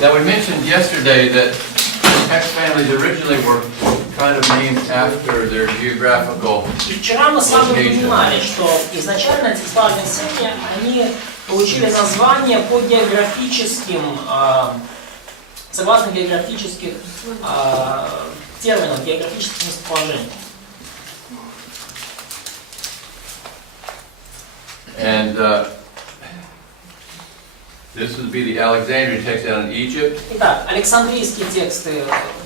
Now we mentioned yesterday that text families originally were kind of named after their geographical И вчера мы с вами location. понимали, что изначально текстуальные семьи, они получили название по географическим, согласно географических терминам, географических местоположений. And this would be the Alexandrian text down in Egypt. Итак, Александрийские тексты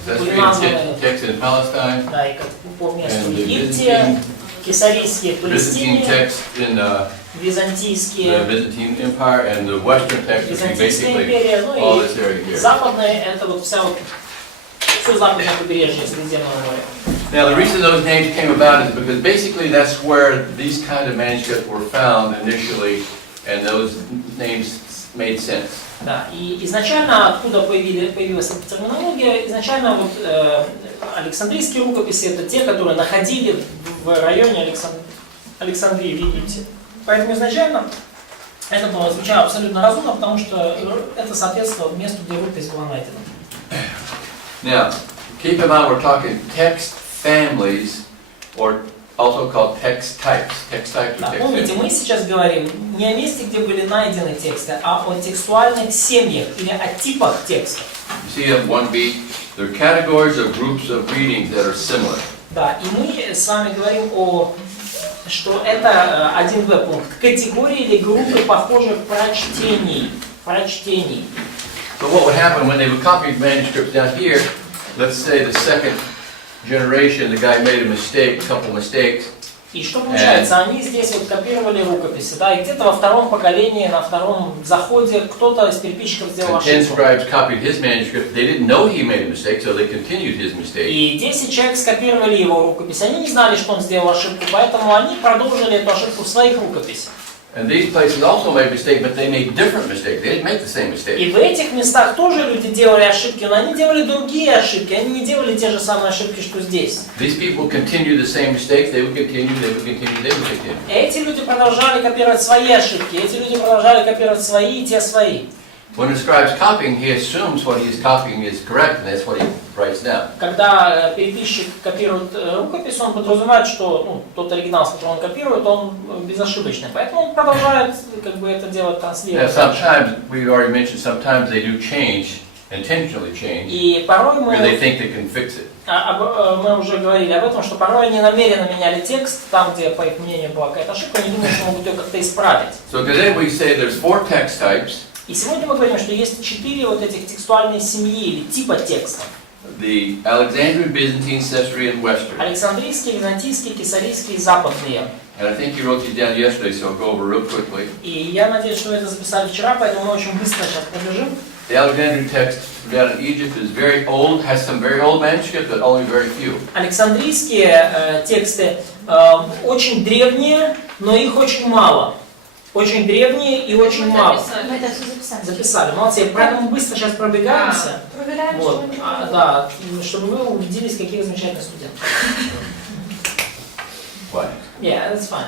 были Thessalonian названы, text in Palestine. да, и как по месту And в the Египте, кесарийские в Byzantine Палестине, text in the византийские, Byzantine Empire, and the Western text would be Византийская basically империя, ну all и this area here. западные, это вот все западное побережье Средиземного моря. Now the reason those names came about is because basically that's where these kind of manuscripts were found initially, and those names made sense. Да, и изначально откуда появилась эта терминология, изначально вот Александрийские рукописи это те, которые находили в районе Александрии в Египте. Поэтому изначально это было звучало абсолютно разумно, потому что это соответствовало месту, где рукопись была найдена. Now, keep in mind we're talking text families, or also called text types. Text types or Да, text помните, families. мы сейчас говорим не о месте, где были найдены тексты, а о текстуальных семьях или о типах текстов. You see on 1b, they're categories of groups of readings that are similar. Да, и мы с вами говорим что это 1b пункт, категории или группы похожих прочтений. So what would happen when they would copy manuscripts down here, let's say the second generation, the guy made a mistake, a couple mistakes. И что получается? Они здесь вот копировали рукописи, да, и где-то во втором поколении, на втором заходе кто-то из переписчиков сделал And 10 ошибку. scribes copied his manuscript. They didn't know he made a mistake, so they continued his mistake. И 10 человек скопировали его рукопись. Они не знали, что он сделал ошибку, поэтому они продолжили эту ошибку в своих рукописях. And these places also made mistakes, but they made different mistakes. They didn't make the same mistake. И в этих местах тоже люди делали ошибки, но они делали другие ошибки, они не делали те же самые ошибки, что здесь. These people continue the same mistakes. They would continue, they would continue, they would continue. Эти люди продолжали копировать свои ошибки, эти люди продолжали копировать свои и те свои. When the scribe's copying, he assumes what he's copying is correct, and that's what he writes down. Когда переписчик копирует рукопись, он подразумевает, что тот оригинал, с которым он копирует, он безошибочный. Поэтому он продолжает это делать, Now, транслировать. sometimes, we already mentioned, sometimes they do change, intentionally change, И порой мы... where they think they can fix it. Мы уже говорили об этом, что порой они намеренно меняли текст, там, где, по их мнению, была какая-то ошибка, они думают, что могут ее как-то исправить. So today we say there's 4 text types. И сегодня мы говорим, что есть 4 вот этих текстуальные семьи или типа текста. The Alexandrian, Byzantine, Caesarean, Western. Александрийские, византийские, кесарийские и западные. And I think you wrote these down yesterday, so I'll go over real quickly. И я надеюсь, что вы это записали вчера, поэтому мы очень быстро сейчас пробежим. The Alexandrian text down in Egypt is very old, has some very old manuscripts, but only very few. Александрийские тексты очень древние, но их очень мало. Очень древние и очень мало. Мы это все записали. Записали, молодцы. Поэтому быстро сейчас пробегаемся. Проверяем, Вот, что да, чтобы вы убедились, какие замечательные студенты. Why? Yeah, that's fine.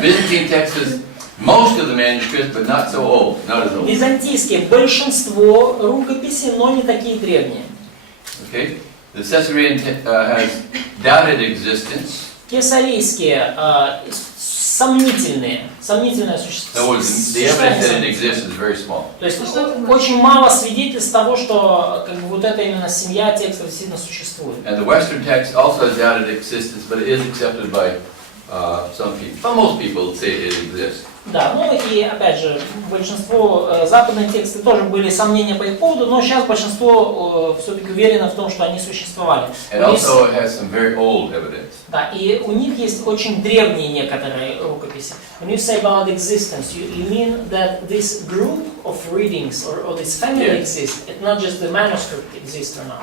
Byzantine text is most of the manuscripts, but not so old, not as old. Византийские большинство рукописей, но не такие древние. Okay? The Caesarean has doubted existence. Кесарийские сомнительное In существо. other words, the evidence that it exists is very small. То есть очень мало свидетельств того, что вот эта именно семья текстов действительно существует. And the Western text also has doubted existence, but it is accepted by some people. But most people say it exists. Да, ну и опять же, большинство западных текстов тоже были сомнения по их поводу, но сейчас большинство все-таки уверено в том, что они существовали. And also it has some very old evidence. Да, и у них есть очень древние некоторые рукописи. When you say about existence, you mean that this group of readings or this family exists, it's not just the manuscript exists or not.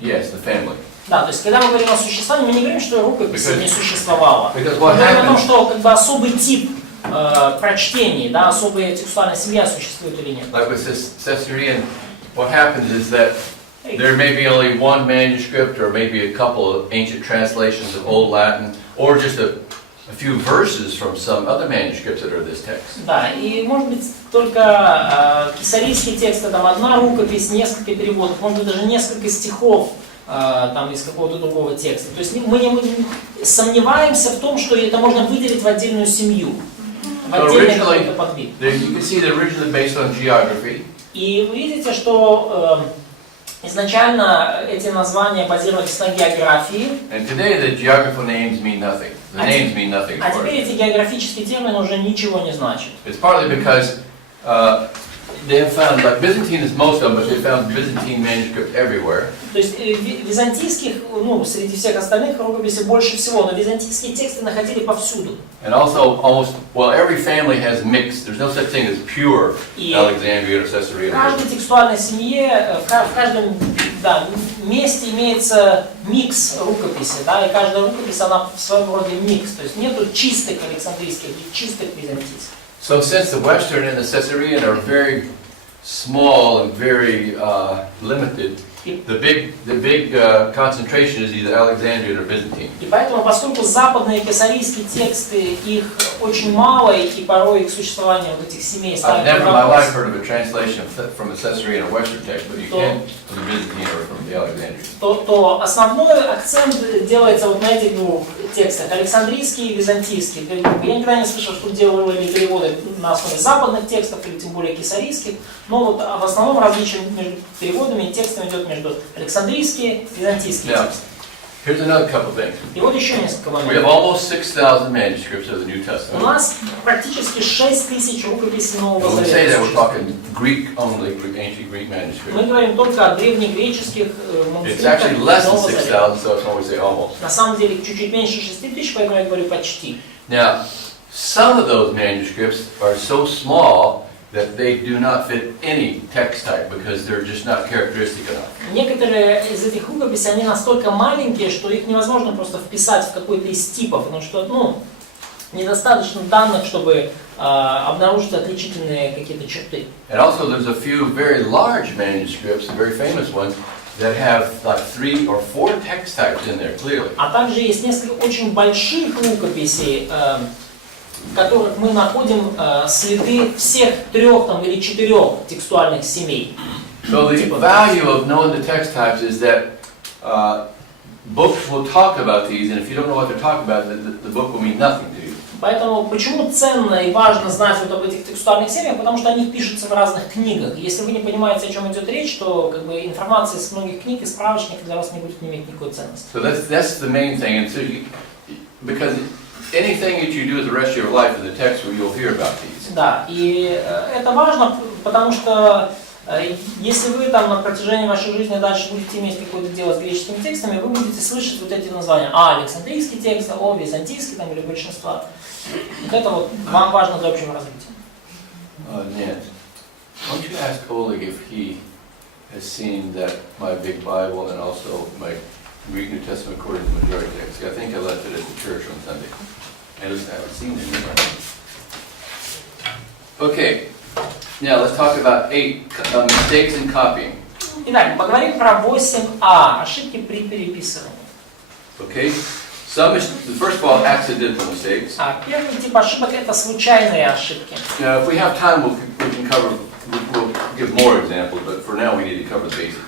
Yes, the family. Да, то есть когда мы говорим о существовании, мы не говорим, что рукопись не существовала. Мы Because говорим о том, что особый тип прочтений, да, особая текстуальная семья существует или нет. Like with Caesarean, what happens is that there may be only one manuscript or maybe a couple of ancient translations of Old Latin or just a a few verses from some other manuscripts that are this text. Да, и может быть только кесарийский текст, там одна рукопись, несколько переводов, может быть даже несколько стихов там из какого-то другого текста. То есть мы не сомневаемся в том, что это можно выделить в отдельную семью, в отдельный какой-то подвид. You can see they're originally based on geography. И вы видите, что изначально эти названия базировались на географии. And today the geographical names mean nothing. The names mean nothing. А теперь эти географические термины уже ничего не значат. It's partly because they have found, like Byzantine is most of them, but they found Byzantine manuscripts everywhere. То есть византийских, среди всех остальных рукописей больше всего, но византийские тексты находили повсюду. And also almost, every family has mixed. There's no such thing as pure Alexandrian or Caesarea. В каждой текстуальной семье, в каждом месте имеется микс рукописи, да, и каждая рукопись, она в своем роде микс, то есть нету чистых александрийских и чистых византийских. So since the Western and the Caesarean are very small and very limited, the big concentration is either Alexandrian or Byzantine. И поэтому, поскольку западные кесарийские тексты, их очень мало, и порой их существование вот этих семей ставит I've never in под my life вопрос, heard of a translation from the Caesarean or Western text, but you can from the Byzantine or from the Alexandrian. то основной акцент делается вот на этих двух текстах, александрийский и византийский. Я никогда не слышал, что делали переводы на основе западных текстов, или тем более кесарийских, но вот в основном различие между переводами и текстами идет между александрийские и византийские тексты. Here's another couple things. И вот еще несколько We have моментов. almost 6,000 manuscripts of the New У Testament. нас практически 6000 рукописей Нового When we say that, we're Завета. talking Greek only, ancient Greek Мы manuscripts. говорим только о древнегреческих It's манускриптах actually less than Нового Завета. 6,000, so it's always say almost. На самом деле чуть-чуть меньше 6000, поэтому я говорю почти. Now, some of those manuscripts are so small that they do not fit any text type because they're just not characteristic enough. Некоторые из этих рукописей, они настолько маленькие, что их невозможно просто вписать в какой-то из типов, потому что, недостаточно данных, чтобы обнаружить отличительные какие-то черты. And also there's a few very large manuscripts, very famous ones, that have like 3 or 4 text types in there clearly. А также есть несколько очень больших рукописей, в которых мы находим следы всех 3 или 4 текстуальных семей. So the value of knowing the text types is that books will talk about these, and if you don't know what they're talking about, the book will mean nothing to you. Поэтому почему ценно и важно знать вот об этих текстуальных семьях? Потому что они пишутся в разных книгах. Если вы не понимаете, о чем идет речь, то информация из многих книг и справочников для вас не будет иметь никакой ценности. So that's the main thing, and so because anything that you do the rest of your life in the text, you'll hear about these. Да, и это важно, потому что если вы там на протяжении вашей жизни дальше будете иметь какое-то дело с греческими текстами, вы будете слышать вот эти названия. Александрийский текст, византийский там или большинства. Вот это вот вам важно для общего развития. Ned, why don't you ask Oleg if he has seen that my big Bible and also my Greek New Testament according to the majority text. I think I left it at the church on Sunday. I haven't seen it anywhere. Okay, now let's talk about 8 mistakes in copying. Итак, поговорим про 8А, ошибки при переписывании. Okay, first of all, accidental mistakes. Первый тип ошибок это случайные ошибки. Now, if we have time, we'll give more examples, but for now we need to cover the basics.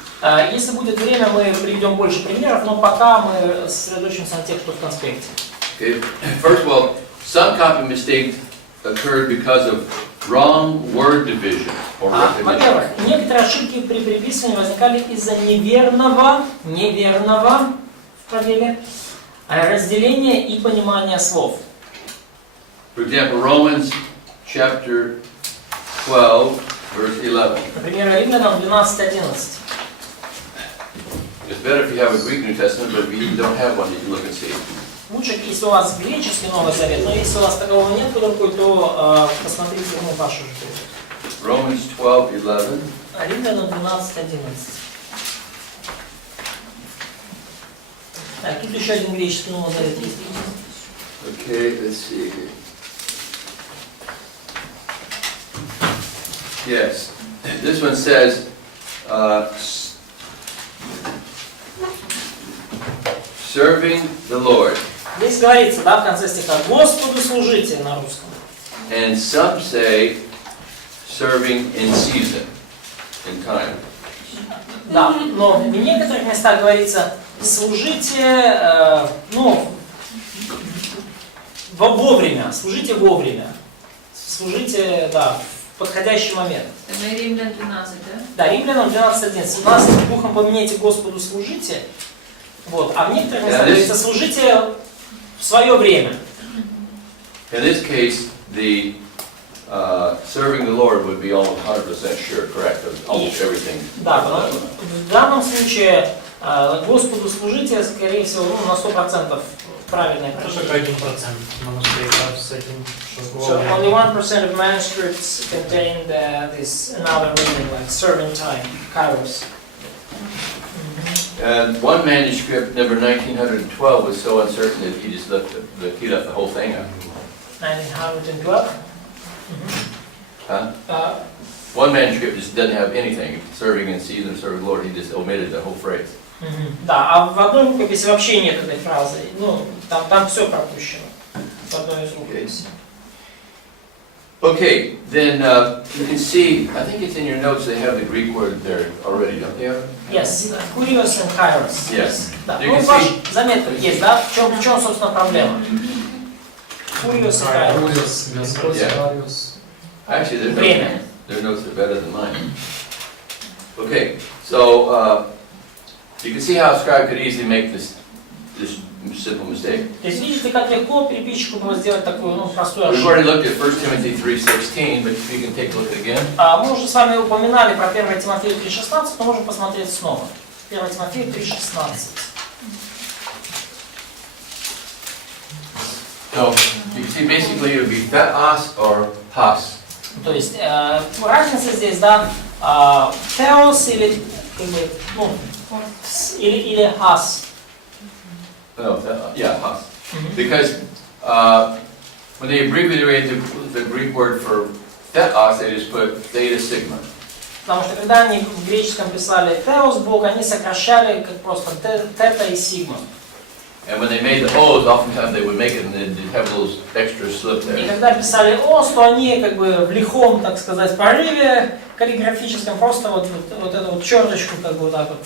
Если будет время, мы приведем больше примеров, но пока мы сосредоточимся на тех, что в конспекте. Okay, first of all, some copy mistakes occurred because of wrong word division or recognition. Во-первых, некоторые ошибки при переписывании возникали из-за неверного в пробеле, разделения и понимания слов. For example, Romans chapter 12, verse 11. Например, Римлянам 12:11. It's better if you have a Greek New Testament, but if you don't have one, you can look and see. Лучше, если у вас греческий Новый Завет, но если у вас такого нет под рукой, то посмотрите вашу же перевод. Romans 12:11. Римлянам 12:11. Так, тут еще один греческий Новый Завет есть. Okay, let's see. Yes, this one says, serving the Lord. Здесь говорится, да, в конце стиха, Господу служите на русском. And some say serving in season, in time. Да, но в некоторых местах говорится, служите, вовремя, служите вовремя. Служите, да, в подходящий момент. Это Римлян 12, да? Да, Римлянам 12:11. 17 духом поменяйте Господу служите. Вот. А в некоторых местах говорится, служите в свое время. In this case, the serving the Lord would be almost 100% sure, correct? Of almost everything. Да, в данном случае Господу служите, скорее всего, на 100% правильное Только прочтение. 1% манускриптов с этим, что So only 1% of manuscripts contain this another meaning, like serving time, kairos. And one manuscript, number 1912, was so uncertain that he just left he left the whole thing out. 1912. Huh? One manuscript just doesn't have anything, serving in season, serving the Lord. He just omitted the whole phrase. Да, а в одной рукописи вообще нет этой фразы. Ну, там все пропущено. В одной из рукописей. Okay, then you can see, I think it's in your notes, they have the Greek word there already, don't they? Yes, kurios and kairos. Yes. Да, You ну, can в ваших see, заметках есть, да? В чем, собственно, проблема? Kurios и kairos. actually, Время. their notes are better than mine. Okay, so you can see how a scribe could easily make this simple mistake. То есть видите, как легко переписчику было сделать такую простую We've ошибку. already looked at 1 Timothy 3:16, but if you can take a look again. Мы уже с вами упоминали про 1 Тимофея 3:16, но можем посмотреть снова. 1 Тимофея 3:16. So you can see basically it would be theos or has. То есть разница здесь, да, theos или, как бы, ну, или has. No, yeah, has. Because when they abbreviate the Greek word for theos, they just put theta sigma. Потому что когда они в греческом писали theos, Бог, они сокращали как просто тета и сигма. And when they made the O's, oftentimes they would make it and they'd have a little extra slip И there. когда писали ос, то они как бы в лихом, так сказать, порыве каллиграфическом просто вот эту вот черточку как бы вот так вот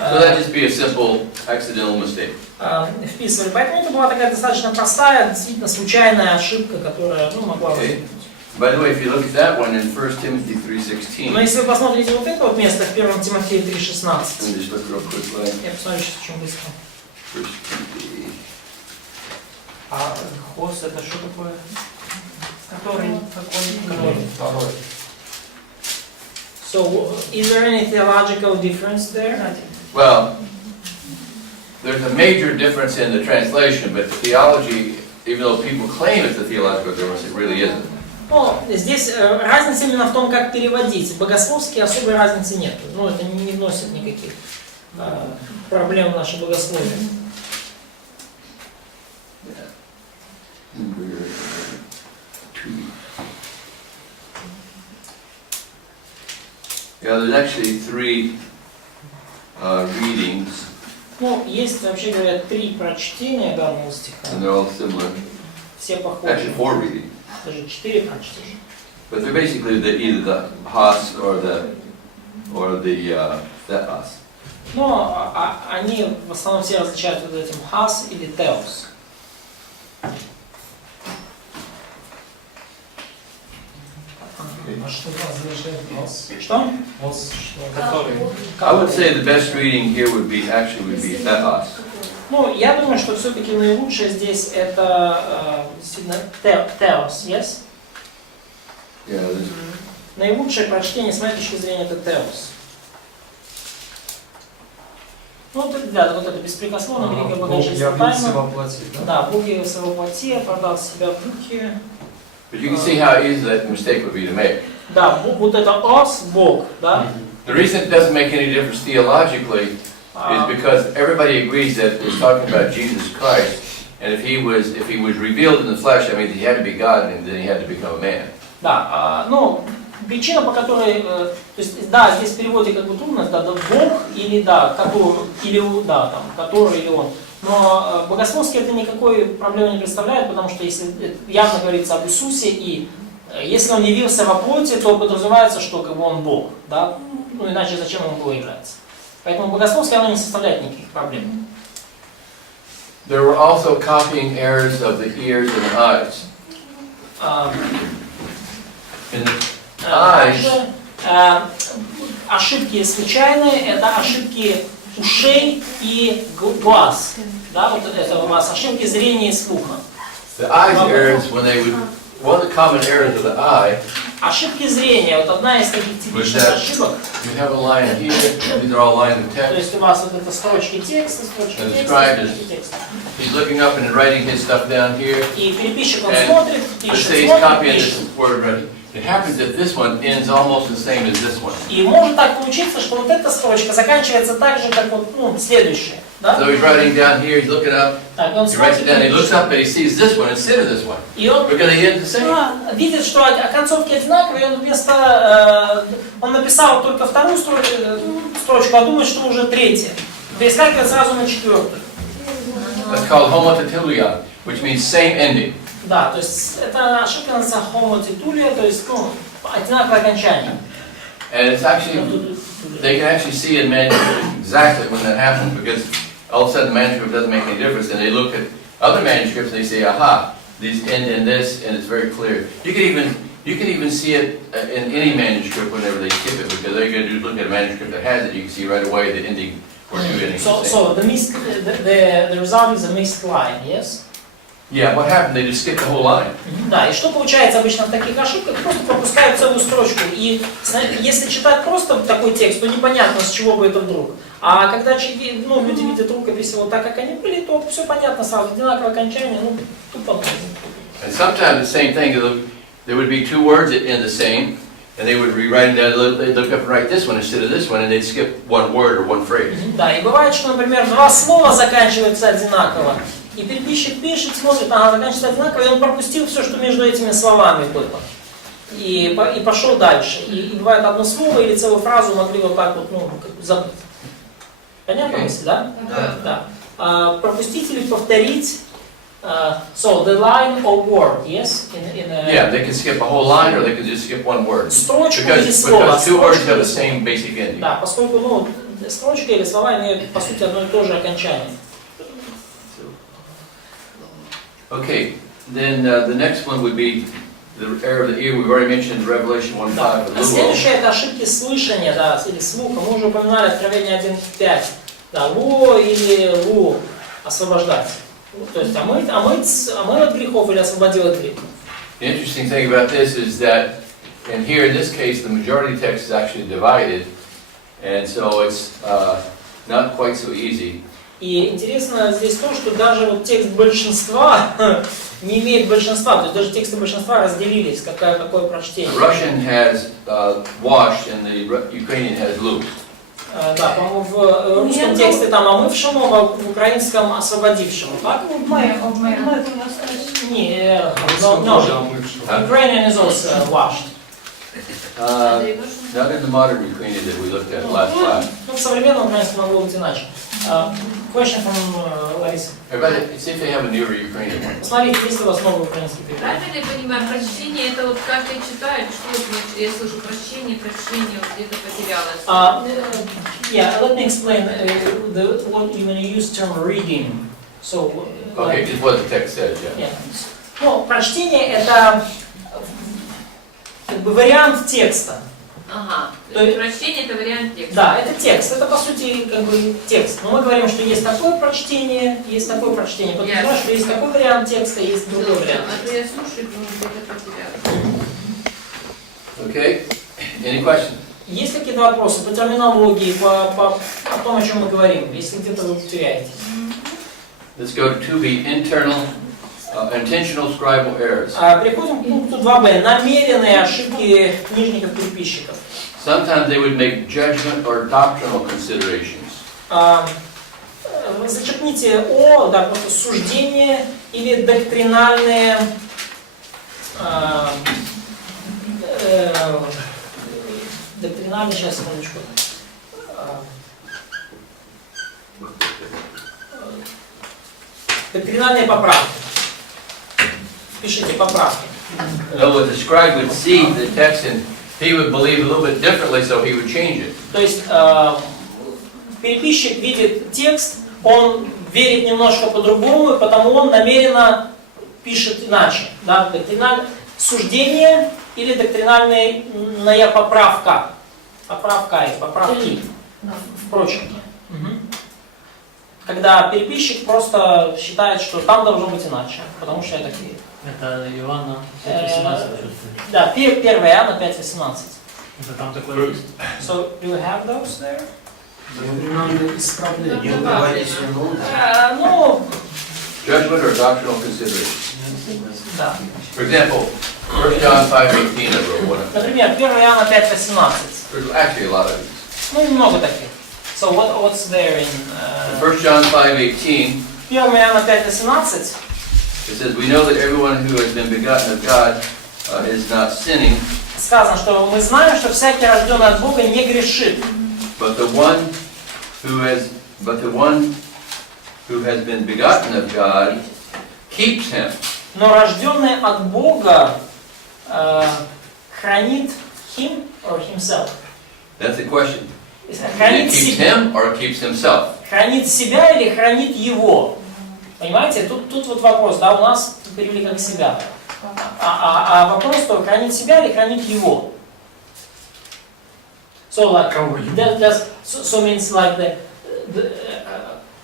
So that'd just be a simple accidental mistake. вписывали. Поэтому это была такая достаточно простая, действительно случайная ошибка, которая могла возникнуть. By the way, if you look at that one in 1 Timothy 3:16, Но если вы посмотрите вот это вот место в 1 Тимофея 3:16, let me just look real quickly. я посмотрю сейчас очень быстро. 1 Timothy. А хос это что такое? Который? Второй. So, is there any theological difference there? Well, there's a major difference in the translation, but the theology, even though people claim it's a theological difference, it really isn't. Ну, здесь разница именно в том, как переводить. Богословски особой разницы нет. Ну, это не вносит никаких проблем в наше богословие. Yeah, there's actually 3 readings, Ну, есть, вообще говоря, 3 прочтения данного стиха. and they're all similar. Все Actually, похожи. 4 readings. Даже 4 прочтения. But they're basically either the has or the theos. Но они в основном все различают вот этим has или theos. А что означает ос? Что? Ос, который? I would say the best reading here would be theos. Ну, я думаю, что все-таки наилучшее здесь это действительно theos, yes? Yeah, there's- Наилучшее прочтение с моей точки зрения это теос. Ну, да, вот это беспрекословно, великое Бог благочестие явился тайна. во плоти, да? Да, Бог явился во плоти, продал себя в руки. but you can see how easy that mistake would be to make. Да, вот это ос, Бог, да? The reason it doesn't make any difference theologically is because everybody agrees that it's talking about Jesus Christ, and if he was revealed in the flesh, I mean, he had to be God, and then he had to become a man. Да, ну, причина, по которой, то есть, да, здесь в переводе как бы трудность, да, Бог или, да, который, или, да, там, который или он. Но богословски это никакой проблемы не представляет, потому что если явно говорится об Иисусе, и если он явился во плоти, то подразумевается, что как бы он Бог, да? Ну иначе зачем он Богом является? Поэтому богословски оно не составляет никаких проблем. There were also copying errors of the ears and eyes. In the eyes, Также ошибки случайные, это ошибки ушей и глаз. Да, вот это у вас ошибки зрения и слуха. the eyes errors, when they would, one of the common errors of the eye, Ошибки зрения, вот одна из таких типичных ошибок. you have a line here, these are all lines of То text. есть у вас вот это строчки текста, строчки And the текста, scribe строчки текста. He's looking up and writing his stuff down here. И переписчик он And смотрит, let's пишет, say he's смотрит, copying пишет. this word ready. It happens that this one ends almost the same as this one. И может так получиться, что вот эта строчка заканчивается так же, как вот следующая. Да? So he's writing down here, he's looking up, Так, он he writes it down, he смотрит, looks up and he sees this one instead of this one. и он Because they end the same. видит, что оконцовки одинаковые, и он вместо, он написал только вторую строчку, а думает, что уже третья. Перескакивает сразу на четвертую. That's called homotitulia, which means same ending. Да, то есть это ошибка называется homotitulia, то есть одинаковое окончание. And it's actually, they can actually see in manuscript exactly when that happens, because all of a sudden the manuscript doesn't make any difference, and they look at other manuscripts and they say, aha, these end in this, and it's very clear. You can even see it in any manuscript whenever they skip it, because all you got to do is look at a manuscript that has it, you can see right away the ending or two endings. So the result is a mixed line, yes? Yeah, what happened? They just skipped the whole line. Да, и что получается обычно в таких ошибках? Просто пропускают целую строчку. И если читать просто такой текст, то непонятно, с чего бы это вдруг. А когда люди видят рукописи вот так, как они были, то все понятно сразу, одинаковое окончание, тупо. And sometimes the same thing, there would be two words that end the same, and they would rewrite that, they'd look up and write this one instead of this one, and they'd skip one word or one phrase. Да, и бывает, что, например, два слова заканчиваются одинаково, и переписчик пишет, смотрит, ага, заканчивается одинаково, и он пропустил все, что между этими словами было. И пошел дальше. И бывает одно слово или целую фразу могли вот так вот, забыть. Понятно мысль, да? Да. Пропустить или повторить. So the line or word, yes? Yeah, they can skip a whole line, or they can just skip one word. Строчку или слово. Because two words have the same basic ending. Да, поскольку, строчка или слова имеют, по сути, одно и то же окончание. Okay, then the next one would be the error of the ear. We've already mentioned Revelation 1:5. Да. Следующее это ошибки слышания, да, или слуха. Мы уже упоминали Откровение 1:5. Да, ло или лу, освобождать. То есть омыть от грехов или освободил от грехов. The interesting thing about this is that, and here in this case, the majority text is actually divided, and so it's not quite so easy. И интересно здесь то, что даже вот текст большинства не имеет большинства, то есть даже тексты большинства разделились, какое прочтение. The Russian has washed, and the Ukrainian has looped. Да, по-моему, в русском тексте там омывшему, в украинском освободившему, так? Не, no. Ukrainian is also washed. Not in the modern Ukrainian that we looked at last class. Ну, в современном украинском могло быть иначе. Question from Larissa. Everybody, see if they have a newer Ukrainian one. Посмотрите, есть ли у вас новый украинский перевод. Правильно я понимаю, прочтение это вот как я читаю, что я слышу прочтение, вот где-то потерялось. Yeah, let me explain what you when you use term reading. So, Okay, just what the text says, yeah. Yeah. Ну, прочтение это как бы вариант текста. Ага, то есть прочтение это вариант текста. Да, это текст, это по сути как бы текст. Но мы говорим, что есть такое прочтение, есть такое прочтение. Потому что есть такой вариант текста, есть другой вариант. А то я слушаю, думаю, где-то потерялась. Okay, any questions? Есть какие-то вопросы по терминологии, по том, о чем мы говорим, если где-то вы теряетесь? Let's go to 2b, intentional scribal errors. Переходим к пункту 2b. Намеренные ошибки книжников-переписчиков. Sometimes they would make judgment or doctrinal considerations. Вы зачеркните «о», да, просто суждение или доктринальные сейчас, секундочку. Доктринальные поправки. Пишите поправки. In other words, the scribe would see the text and he would believe a little bit differently, so he would change it. То есть переписчик видит текст, он верит немножко по-другому, и потому он намеренно пишет иначе. Да? Суждение или доктринальная поправка. Поправка и поправки. Впрочем. Когда переписчик просто считает, что там должно быть иначе, потому что я так верю. Это Иоанна 5:18. Да, 1 Иоанна 5:18. Это там такое есть? So, do you have those there? Доктринальные исправления. Ну, Говорить не нужно. Ну, Judgment or doctrinal consideration. да. For example, 1 John 5:18 I wrote one. Например, 1 Иоанна 5:18. There's actually a lot of these. Ну, немного таких. So, what's there in... 1 John 5:18, 1 Иоанна 5:18. it says, "We know that everyone who has been begotten of God is not sinning, Сказано, что мы знаем, что всякий рожденный от Бога не грешит. but the one who has been begotten of God keeps him." Но рожденный от Бога хранит him or himself. That's the question. Хранит It keeps себя, him or it keeps himself. хранит себя или хранит его. Понимаете? Тут вот вопрос, да, у нас перевели как себя. А вопрос, что хранит себя или хранит его. So like, so means like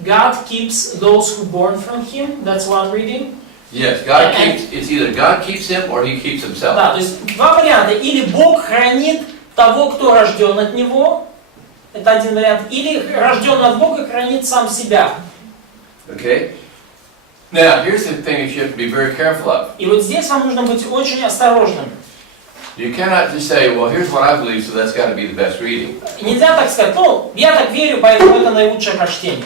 God keeps those who born from him. That's one reading. Yes, God keeps. It's either God keeps him or he keeps himself. Да, то есть два варианта. Или Бог хранит того, кто рожден от Него. Это один вариант. Или рожденный от Бога хранит сам себя. Okay. Now, here's the thing that you have to be very careful of. И вот здесь вам нужно быть очень осторожным. You cannot just say, "Well, here's what I believe, so that's got to be the best reading," И нельзя так сказать, ну, я так верю, поэтому это наилучшее прочтение.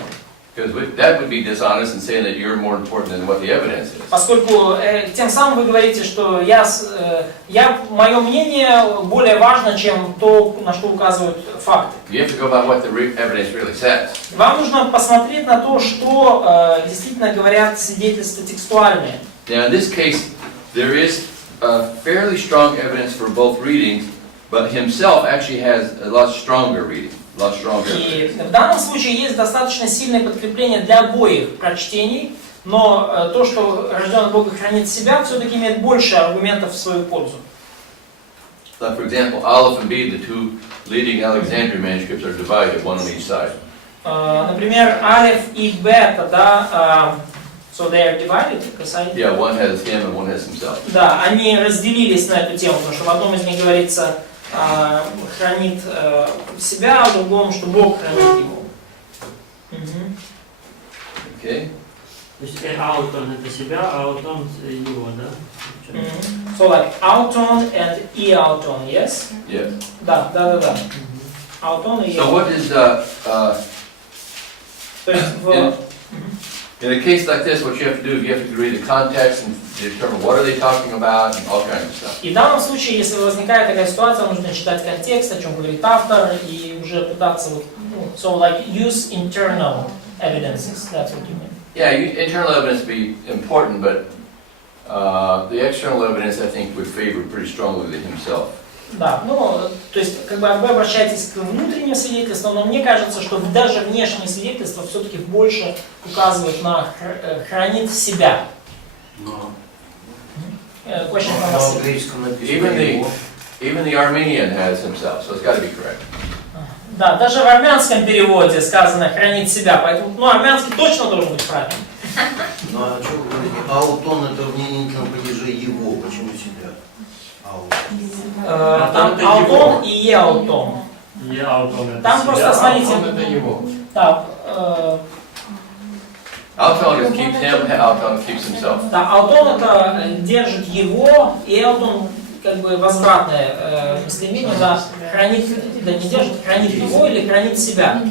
because that would be dishonest and saying that you're more important than what the evidence is. Поскольку тем самым вы говорите, что мое мнение более важно, чем то, на что указывают факты. You have to go by what the evidence really says. Вам нужно посмотреть на то, что действительно говорят свидетельства текстуальные. Now, in this case, there is fairly strong evidence for both readings, but himself actually has a lot stronger reading, a lot stronger И evidence. в данном случае есть достаточно сильное подкрепление для обоих прочтений, но то, что рожденный Бога хранит себя, все-таки имеет больше аргументов в свою пользу. Like, for example, Aleph and B, the two leading Alexandrian manuscripts, are divided, one on each side. Например, Алеф и Бета, да, so they are divided, Yeah, one has him and one has himself. да, они разделились на эту тему, потому что в одном из них говорится, хранит себя, а в другом, что Бог хранит его. Okay? То есть аутон это себя, а аутон его, да? So like auton and eauton, yes? Yes. Да. Auton и So eauton. what is То есть в... in a case like this, what you have to do is you have to read the context and determine what are they talking about and all kinds of stuff. И в данном случае, если возникает такая ситуация, нужно читать контекст, о чем говорит автор, и уже пытаться вот, so like use internal evidences, that's what you mean. Yeah, internal evidence would be important, but the external evidence, I think, would favor pretty strongly to himself. Да, ну, то есть, как бы вы обращаетесь к внутренним свидетельствам, но мне кажется, что даже внешние свидетельства все-таки больше указывают на хранит себя. Но Question from в us. греческом написано Even the Armenian has himself, so it's got to be correct. Да, даже в армянском переводе сказано хранит себя, поэтому, ну, армянский точно должен быть правильным. Ну а что вы говорите? Аутон это в ненительном падеже его, почему себя? Аутон. Аутон и еаутон. Аутон Там просто, смотрите, это его. да, Auton is keeps him, Auton keeps himself. да, аутон это держит его, и аутон как бы возвратное местоимение, да, хранит, да, не держит, хранит его или хранит себя.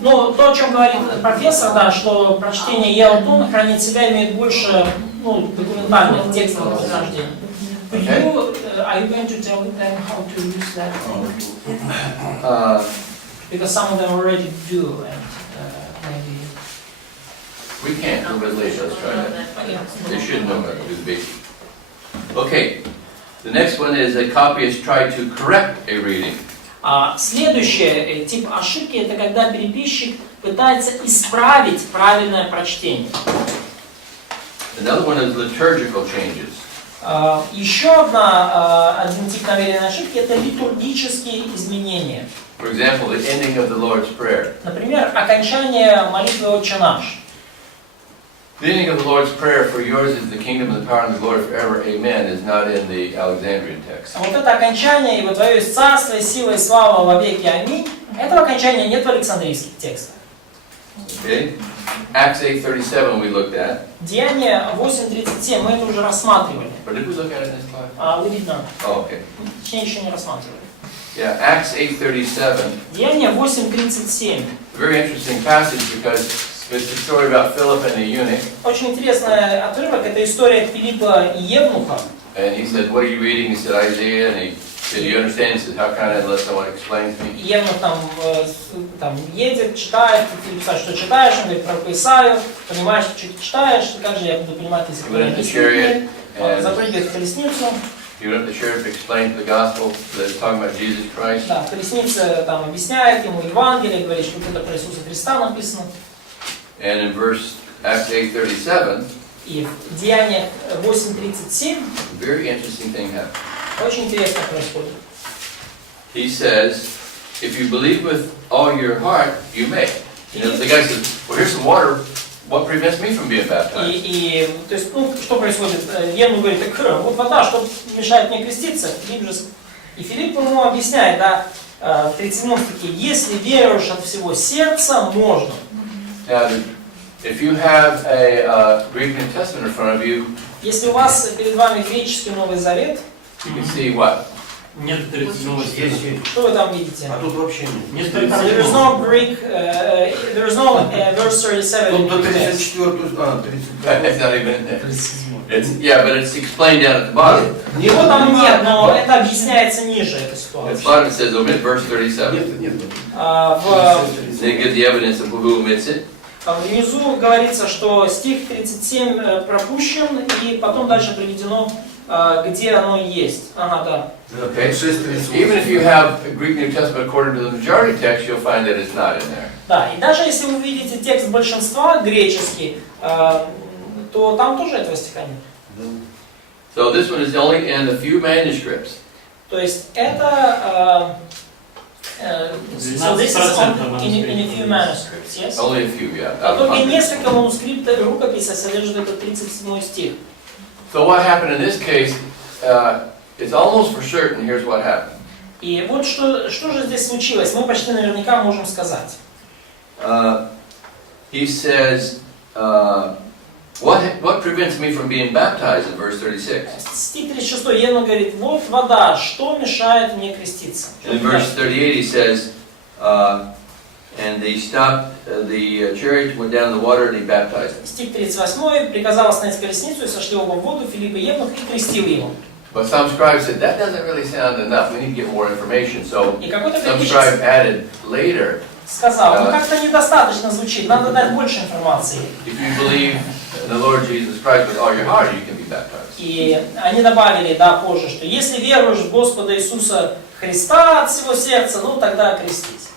Ну, то, о чем говорит профессор, да, что прочтение еаутона хранит себя имеет больше, ну, документальных текстовых подтверждений. Are you going to tell them how to use that? Because some of them already do, and maybe. We can't, but let's try that. They should know how to do the basic. Okay, the next one is a copyist tried to correct a reading. Следующий тип ошибки — это когда переписчик пытается исправить правильное прочтение. Another one is liturgical changes. Еще один тип намеренной ошибки — это литургические изменения. For example, the ending of the Lord's Prayer. Например, окончание молитвы «Отче наш». The ending of the Lord's Prayer, for yours is the kingdom and the power and the glory forever, amen, is not in the Alexandrian text. Вот это окончание, ибо Твое есть царство, и сила, и слава во веки, аминь. Этого окончания нет в Александрийских текстах. Okay? Acts 8:37 we looked at. Деяние 8:37, мы это уже рассматривали. But did we look at it in this class? We did not. Oh, okay. Точнее, еще не рассматривали. Yeah, Acts 8:37. Деяние 8:37. A very interesting passage because it's the story about Philip and the eunuch. Очень интересный отрывок, это история Филиппа и Евнуха. And he said, "What are you reading?" He said, "Isaiah." And he said, "Do you understand?" He said, "How can I unless someone explains me?" Евнух там едет, читает, Филипп спрашивает, что читаешь, он говорит, про Исаию, понимаешь, что ты читаешь, как же я буду понимать, если кто-то объяснит мне, запрыгивает в колесницу. He went up the sheriff, explained the gospel, that it's talking about Jesus Christ. Да, колесница там объясняет ему Евангелие, говорит, что это про Иисуса Христа написано. And in verse Acts 8:37, И в Деяниях 8:37 a very interesting thing happened. очень интересно происходит. He says, "If you believe with all your heart, you may." You know, the guy says, "Well, here's some water. What prevents me from being baptized?" То есть, что происходит? Евнух говорит, так вот вода, что мешает мне креститься? И Филипп ему объясняет, да, в 37 стихе, если веруешь от всего сердца, можно. Now, if you have a Greek New Testament in front of you, Если у вас перед вами греческий Новый Завет, you can see what? Нет 37 стиха. Есть. что вы там видите? А тут вообще нет. Нет There is no Greek, there is no verse 37 Тут in до Greek text. 34, 35. It's not even in there. It's, yeah, but it's explained down at the bottom. Его там нет, но это объясняется ниже, эта At the ситуация. bottom it says omit verse 37. Нет. They give the evidence of who omits it. Внизу говорится, что стих 37 пропущен, и потом дальше приведено, где оно есть. Ага, да. Okay. Even if you have a Greek New Testament according to the majority text, you'll find that it's not in there. Да, и даже если вы видите текст большинства греческий, то там тоже этого стиха нет. So this one is only in a few manuscripts. То есть это... so this is in a few manuscripts, yes? Only a few, yeah. А только несколько манускриптов рукописи содержат этот 37 стих. So what happened in this case, it's almost for certain, here's what happened. И вот что же здесь случилось, мы почти наверняка можем сказать. He says, what prevents me from being baptized in verse 36? Стих 36, Евнух говорит, вот вода, что мешает мне креститься? In verse 38 he says, and they stopped, the chariot went down in the water and he baptized him. Стих 38, приказал остановить колесницу, и сошли оба в воду, Филипп и Евнух, и крестил его. But some scribes said, that doesn't really sound enough, we need to get more information. So И какой-то some переписчик scribe added later, сказал, ну как-то недостаточно звучит, надо дать больше информации. if you believe in the Lord Jesus Christ with all your heart, you can be baptized. И они добавили, да, позже, что если веруешь в Господа Иисуса Христа от всего сердца, ну тогда крестись.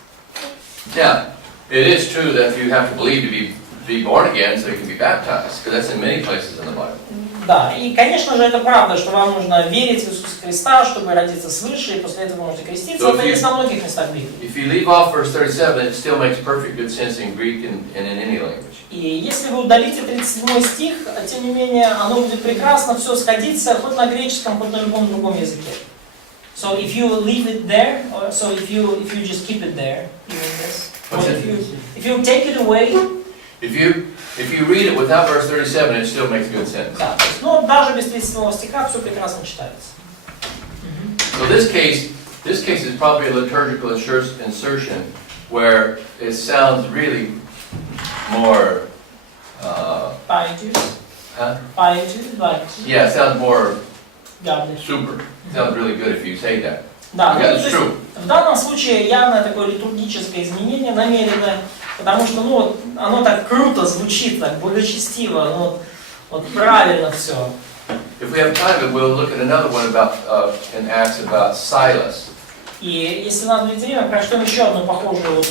Now, it is true that you have to believe to be born again so you can be baptized, because that's in many places in the Bible. Да, и конечно же это правда, что вам нужно верить в Иисуса Христа, чтобы родиться свыше, и после этого можете креститься. Это есть на многих местах Библии. If you leave off verse 37, it still makes perfect good sense in Greek and in any language. И если вы удалите 37 стих, тем не менее, оно будет прекрасно все сходиться, хоть на греческом, хоть на любом другом языке. So if you leave it there, or so if you just keep it there, even this, or if you take it away, If you read it without verse 37, it still makes good sense. да, но даже без 37 стиха все прекрасно читается. So this case is probably a liturgical insertion where it sounds really more. Piety, Huh? piety, like Yeah, it sounds more godly. super. It sounds really good if you say that. Да, Yeah, ну, it's то есть true. в данном случае явно такое литургическое изменение намеренное, Потому что, ну, вот, оно так круто звучит, так благочестиво, ну, вот правильно все. If we have time, we'll look at another one about, in Acts about Silas. И если у нас будет время, прочтем еще одну похожую вот,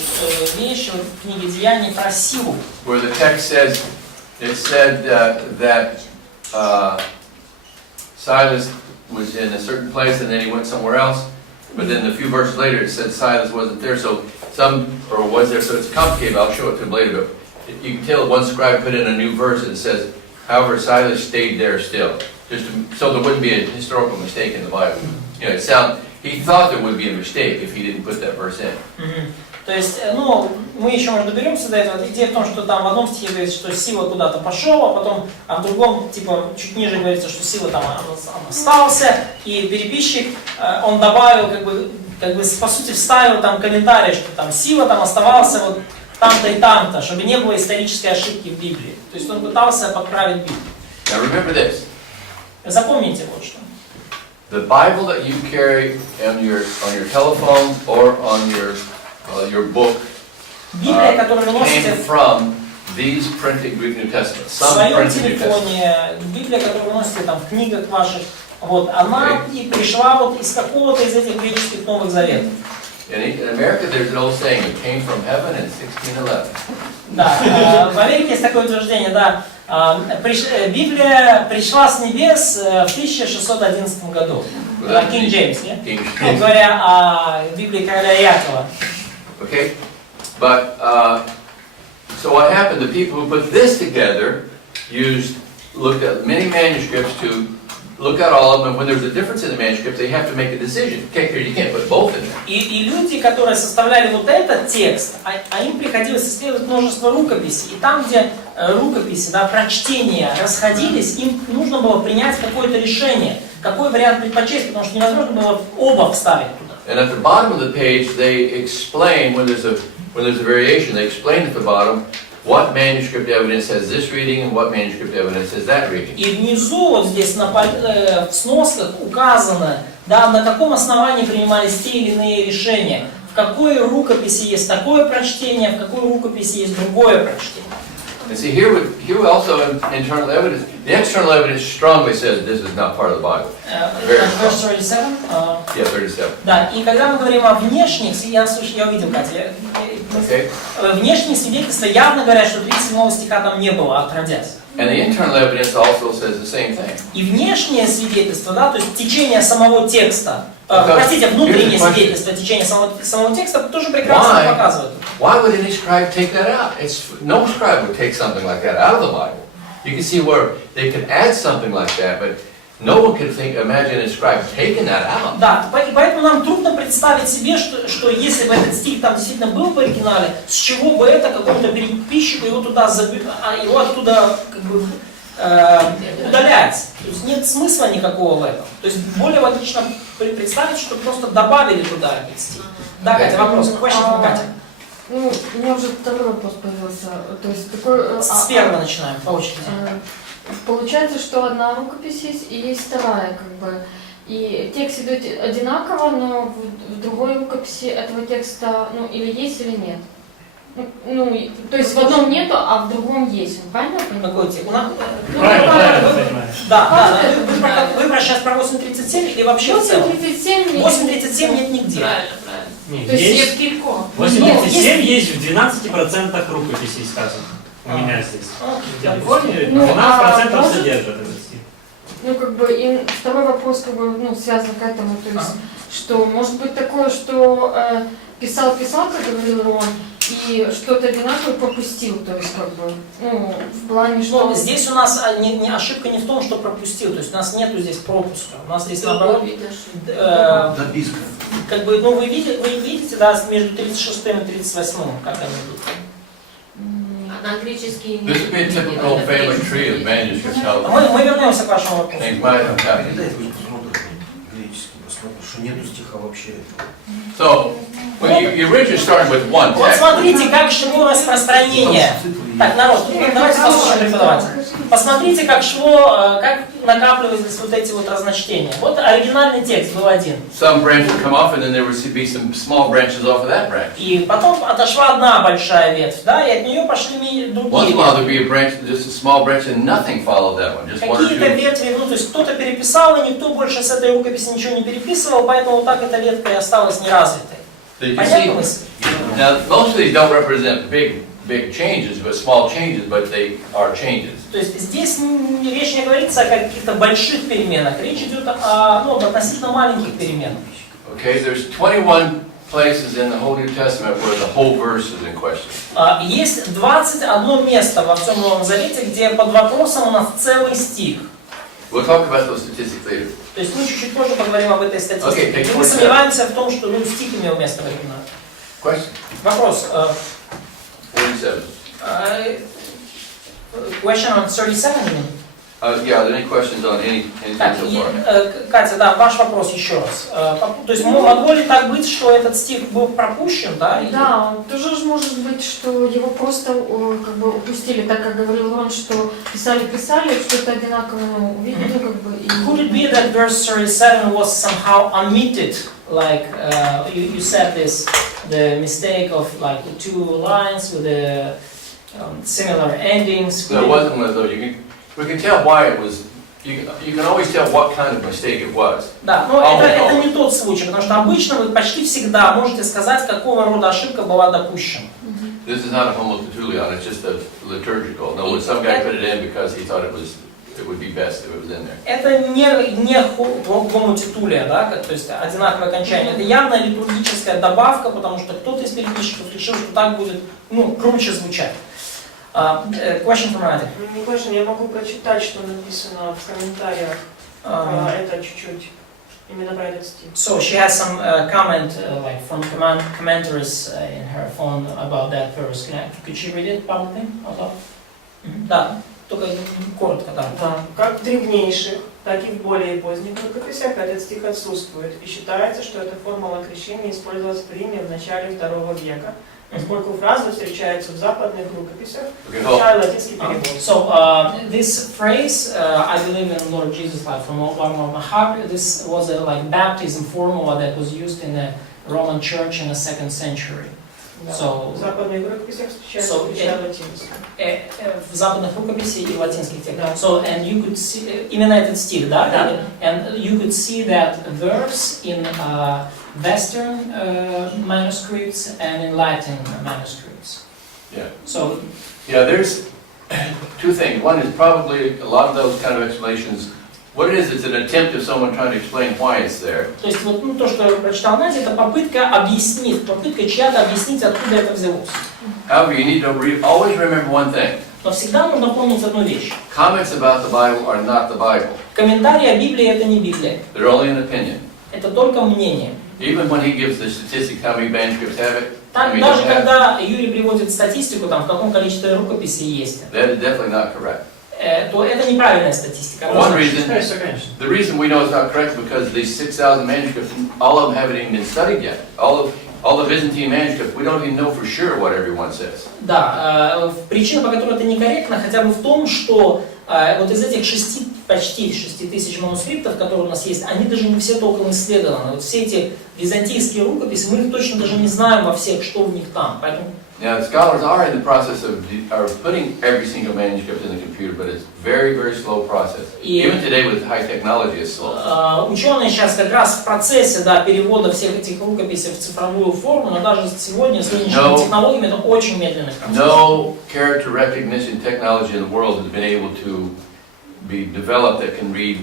вещь вот, в книге Деяний про силу. Where the text says, it said that Silas was in a certain place and then he went somewhere else. But then a few verses later it said Silas wasn't there, so was there, so it's complicated, I'll show it to him later, but you can tell one scribe put in a new verse and it says, however, Silas stayed there still. So there wouldn't be a historical mistake in the Bible. You know, he thought there would be a mistake if he didn't put that verse in. То есть, ну, мы еще, может, доберемся до этого. Идея в том, что там в одном стихе говорится, что Сила куда-то пошел, а в другом, типа, чуть ниже говорится, что Сила там остался, и переписчик, он добавил, как бы, по сути, вставил там комментарий, что там Сила там оставался вот там-то и там-то, чтобы не было исторической ошибки в Библии. То есть он пытался подправить Библию. Now remember this. Запомните вот что. The Bible that you carry on your telephone or on your book Библия, которую вы носите came from these printed Greek New Testaments. в Some своем printed New Testaments. телефоне, Библия, которую вы носите там в книгах ваших, вот, она и пришла вот из какого-то из этих греческих Новых Заветов. In America, there's an old saying, it came from heaven in 1611. Да, в Америке есть такое утверждение, да, Библия пришла с небес в 1611 году. King James, yeah? Говоря о Библии короля Якова. Okay? But, so what happened, the people who put this together looked at many manuscripts to look at all of them, and when there's a difference in the manuscript, they have to make a decision. You can't put both in there. И люди, которые составляли вот этот текст, им приходилось исследовать множество рукописей. И там, где рукописи, да, прочтения расходились, им нужно было принять какое-то решение, какой вариант предпочесть, потому что невозможно было оба вставить туда. And at the bottom of the page, they explain, when there's a variation, they explain at the bottom what manuscript evidence has this reading and what manuscript evidence has that reading. И внизу, вот здесь в сносках указано, да, на каком основании принимались те или иные решения, в какой рукописи есть такое прочтение, в какой рукописи есть другое прочтение. And see, here also internal evidence, the external evidence strongly says this is not part of the Bible. Verse 37? Yeah, 37. Да, и когда мы говорим о внешних, я увидел, Катя, внешние свидетельства явно говорят, что 37 стиха там не было, отродясь. And the internal evidence also says the same thing. И внешнее свидетельство, да, то есть течение самого текста, простите, внутреннее свидетельство, течение самого текста тоже прекрасно показывает. Why would any scribe take that out? No scribe would take something like that out of the Bible. You can see where they could add something like that, but no one could imagine a scribe taking that out. Да, и поэтому нам трудно представить себе, что если бы этот стих там действительно был в оригинале, с чего бы это какому-то переписчику его туда его оттуда как бы удалять. То есть нет смысла никакого в этом. То есть более логично представить, что просто добавили туда этот стих. Да, Катя, вопрос. Question, Катя. Ну, у меня уже второй вопрос появился. То есть такой. С первого начинаем, по очереди. Получается, что одна рукопись есть и есть вторая, как бы. И текст идет одинаково, но в другой рукописи этого текста, ну, или есть, или нет. Ну, то есть в одном нету, а в другом есть. Правильно? Какой текст? Да. Вы сейчас про 8.37 или вообще в целом? 8.37 нет нигде. Правильно. То есть Есть легко. 8.37 есть в 12% рукописей сказано. У меня здесь. В телефоне 12% содержит этот стих. Ну, как бы, и второй вопрос, как бы, ну, связан к этому, то есть, что может быть такое, что писал, как говорил Рон, и что-то одинаковое пропустил, то есть, как бы, ну, в плане, что... Но здесь у нас ошибка не в том, что пропустил, то есть у нас нету здесь пропуска, у нас здесь наоборот... Записка. Как бы, ну, вы видите, да, между 36 и 38, как они идут. На греческий... This would be a typical family tree of manuscripts. Мы вернемся к вашему вопросу. Things might have happened. Передай твой посмотр, греческий посмотр, что нету стиха вообще. So, when you originally started with one Вот text. смотрите, как шло распространение. Так, народ, давайте послушаем преподавателя. Посмотрите, как шло, как накапливались вот эти вот разночтения. Вот оригинальный текст был один. Some branch would come off, and then there would be some small branches off of that branch. И потом отошла одна большая ветвь, да, и от нее пошли Once другие in a while there'd ветви. be a branch, just a small branch, and nothing followed that one, just one or Какие-то two. ветви, ну то есть кто-то переписал, и никто больше с этой рукописи ничего не переписывал, поэтому вот так эта ветка и осталась неразвитой. Did you Понятно see? мысль? Now, most of these don't represent big changes, but small changes, but they are changes. То есть здесь речь не говорится о каких-то больших переменах, речь идет об относительно маленьких переменах. Okay, there's 21 places in the whole New Testament where the whole verse is in question. Есть 21 место во всем Новом Завете, где под вопросом у нас целый стих. We'll talk about those statistics later. То есть мы чуть-чуть позже поговорим об этой статистике. Okay, И мы сомневаемся в том, что стих имел место в оригинале. Question? Вопрос. 47. Question on 37? Yeah, are there any questions on anything Так, so far? Катя, да, ваш вопрос еще раз. То есть могло ли так быть, что этот стих был пропущен, да? Да, тоже же может быть, что его просто как бы упустили, так как говорил Рон, что писали, что-то одинаковое увидели, как бы. Could it be that verse 37 was somehow omitted, like you said this, the mistake of like the two lines with the similar endings? No, it wasn't one of those. We can tell why it was. You can always tell what kind of mistake it was. Да, но это не тот случай, потому что обычно вы почти всегда можете сказать, какого рода ошибка была допущена. This is not a homotetulion, it's just a liturgical. No, some guy put it in because he thought it would be best if it was in there. Это не гомотитулия, да, то есть одинаковое окончание. Это явная литургическая добавка, потому что кто-то из переписчиков решил, что так будет, круче звучать. Question from Anna. Не question, я могу прочитать, что написано в комментариях. Это чуть-чуть. Именно про этот стих. So she has some comment like from commentaries in her phone about that verse. Could she read it probably? Да, только коротко, да. Да. Как в древнейших, так и в более поздних рукописях этот стих отсутствует. И считается, что эта формула крещения использовалась в Риме в начале II века, поскольку фраза встречается в западных рукописях, включая латинский перевод. So this phrase, I believe in Lord Jesus, like from all of my heart, this was a like baptism formula that was used in the Roman Church in the 2nd century. So, в западных рукописях встречается включая латинский. В западных рукописях и латинских текстах. So, and you could see, именно этот стих, да? Да. And you could see that verse in Western manuscripts and in Latin manuscripts. Yeah. So, yeah, there's two things. One is probably a lot of those kind of explanations. What it is, it's an attempt of someone trying to explain why it's there. То есть вот то, что я прочитал, знаете, это попытка чья-то объяснить, откуда это взялось. However, you need to always remember one thing. Но всегда нужно помнить одну вещь. Comments about the Bible are not the Bible. Комментарии о Библии это не Библия. They're only an opinion. Это только мнение. Even when he gives the statistics, how many manuscripts have it, how Так, many даже don't have it, когда Юрий приводит статистику, там, в каком количестве рукописей есть, that is definitely not correct. то это неправильная статистика. One reason, Конечно, конечно. the reason we know it's not correct is because these 6,000 manuscripts, all of them haven't even been studied yet. All the Byzantine manuscripts, we don't even know for sure what everyone says. Да, причина, по которой это некорректно, хотя бы в том, что вот из этих почти 6 тысяч манускриптов, которые у нас есть, они даже не все толком исследованы. Вот все эти византийские рукописи, мы их точно даже не знаем во всех, что в них там. Поэтому Now, scholars are in the process of putting every single manuscript in the computer, but it's very, very slow process. Even today with high technology, it's slow. Ученые сейчас как раз в процессе перевода всех этих рукописей в цифровую форму, но даже сегодня с нынешними технологиями это очень медленный процесс. No character recognition technology in the world has been able to be developed that can read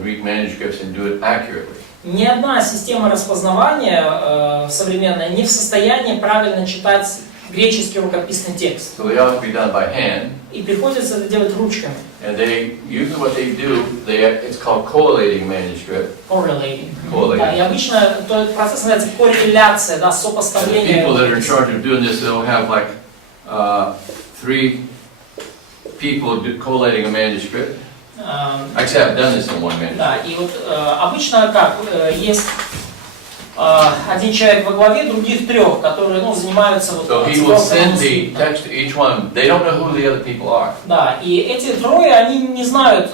Greek manuscripts and do it accurately. Ни одна система распознавания современная не в состоянии правильно читать греческий рукописный текст. So they have to be done by hand. И приходится это делать ручками. And usually what they do, it's called correlating manuscript. Correlating. Correlating. Да, и обычно этот процесс называется корреляция, да, And the сопоставление. people that are in charge of doing this, they'll have like 3 people collating a manuscript. Actually, I've done this in one manuscript. Да, и вот обычно как есть один человек во главе, других 3, которые занимаются вот So he will send the text to each one. They don't know who the other people are. Да, и эти 3, они не знают,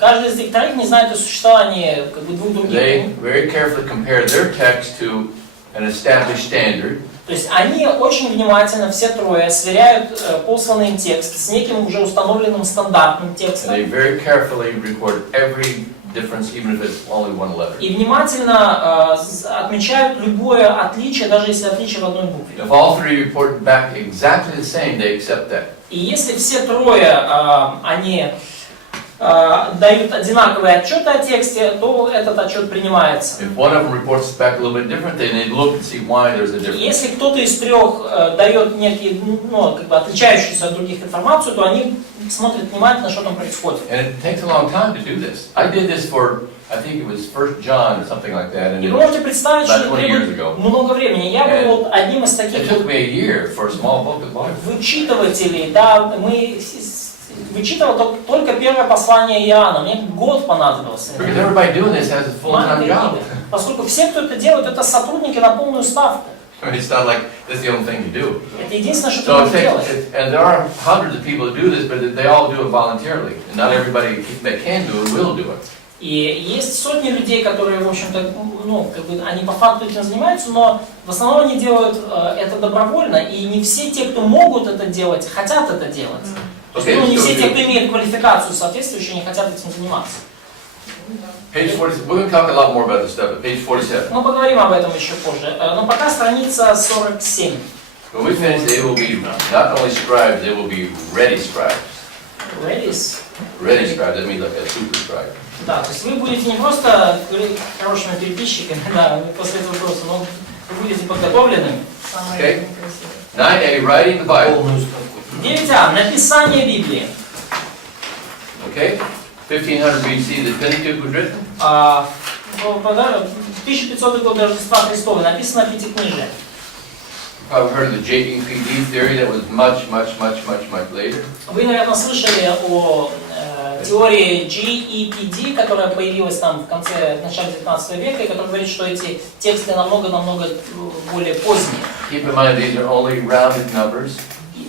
каждый из них 3 не знает о существовании как бы 2 других. They very carefully compare their text to an established standard. То есть они очень внимательно, все 3, сверяют посланный им текст с неким уже установленным стандартным текстом. And they very carefully record every difference, even if it's only one letter. И внимательно отмечают любое отличие, даже если отличие в одной букве. If all 3 report back exactly the same, they accept that. И если все 3 они дают одинаковые отчеты о тексте, то этот отчет принимается. If one of them reports back a little bit different, then they look and see why there's a difference. Если кто-то из 3 дает некий, как бы отличающуюся от других информацию, то они смотрят внимательно, что там происходит. And it takes a long time to do this. I did this for, I think it was 1 John or something like that, and И it вы можете представить, что about это 20 years требует ago. много времени. Я был вот одним из It таких took me a year for a small book of Bible. вычитывателей. Да, вычитывал только первое послание Иоанна. Мне год понадобился. Because everybody doing this has a full-time job. Поскольку все, кто это делает, это сотрудники на полную ставку. It's not like this is the only thing you do. Это единственное, что ты So it можешь делать. takes, and there are hundreds of people that do this, but they all do it voluntarily. And not everybody that can do it will do it. И есть сотни людей, которые, в общем-то, как бы они по факту этим занимаются, но в основном они делают это добровольно, и не все те, кто могут это делать, хотят это делать. То есть, не все те, кто имеет квалификацию соответствующую, не хотят этим заниматься. Page 47, we're going to talk a lot more about this stuff, but page 47. Мы поговорим об этом еще позже. Но пока страница 47. When we finish, they will be not only scribes, they will be ready scribes. Ready scribes, that means like a super scribe. Да, то есть вы будете не просто хорошими переписчиками, да, после этого вопроса, но вы будете подготовленными. Okay. 9a, writing the Bible. 9а. Написание Библии. Okay. 1500 BC, the Pentateuch was written. В 1500 год Рождества Христова написано Пятикнижие. You've probably heard of the JEPD theory that was much later. Вы, наверное, слышали о теории GEPD, которая появилась там в начале 19 века, и которая говорит, что эти тексты намного более поздние. Keep in mind these are only rounded numbers.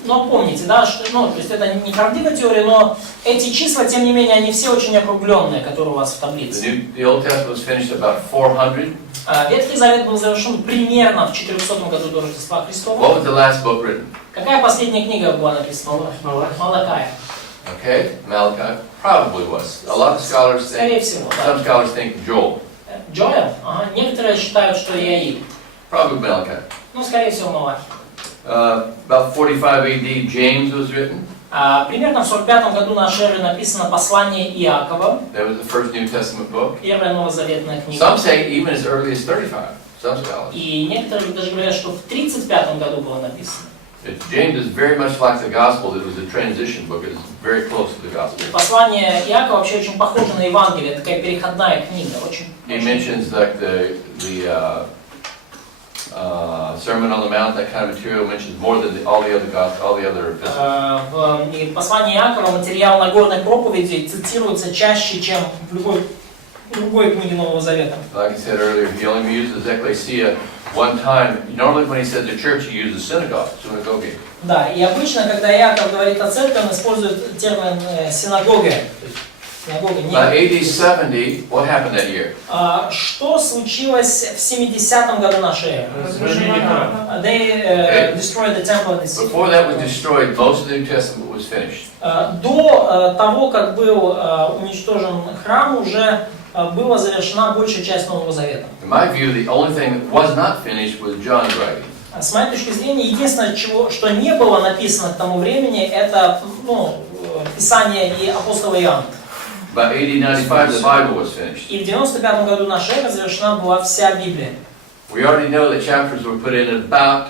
Но помните, да, что, то есть это не правдивая теория, но эти числа, тем не менее, они все очень округленные, которые у вас в таблице. The Old Testament was finished about 400. Ветхий Завет был завершен примерно в 400 году до Рождества Христова. What was the last book written? Какая последняя книга была написана? Малакия. Okay, Malachi probably was. A lot of scholars Скорее think, всего, да. some scholars think Joel. Джоэл? Ага. Некоторые считают, что Иаиль. Probably Malachi. Скорее всего, Малахий. About 45 AD, James was written. Примерно в 45 году нашей эры написано послание Иакова. That was the first New Testament book. Первая новозаветная книга. Some say even as early as 35. Some scholars. И некоторые даже говорят, что в 35 году было написано. James is very much like the Gospel. It was a transition book. It is very close to the Gospel. Послание Иакова вообще очень похоже на Евангелие, такая переходная книга, очень. He mentions like the Sermon on the Mount, that kind of material mentions more than all the other gospels, all the other epistles. В послании Иакова материал Нагорной проповеди цитируется чаще, чем в другой книге Нового Завета. Like I said earlier, he only uses ecclesia one time. Normally when he says the church, he uses synagogue. Да, и обычно, когда Иаков говорит о церкви, он использует термин синагога. By AD 70, what happened that year? Что случилось в 70-м году нашей эры? They destroyed the temple in the city. Before that was destroyed, most of the New Testament was finished. До того, как был уничтожен храм, уже была завершена большая часть Нового Завета. In my view, the only thing that was not finished was John's writing. С моей точки зрения, единственное, что не было написано к тому времени, это Писание и апостола Иоанна. By AD 95, the Bible was finished. И в 95 году нашей эры завершена была вся Библия. We already know that chapters were put in about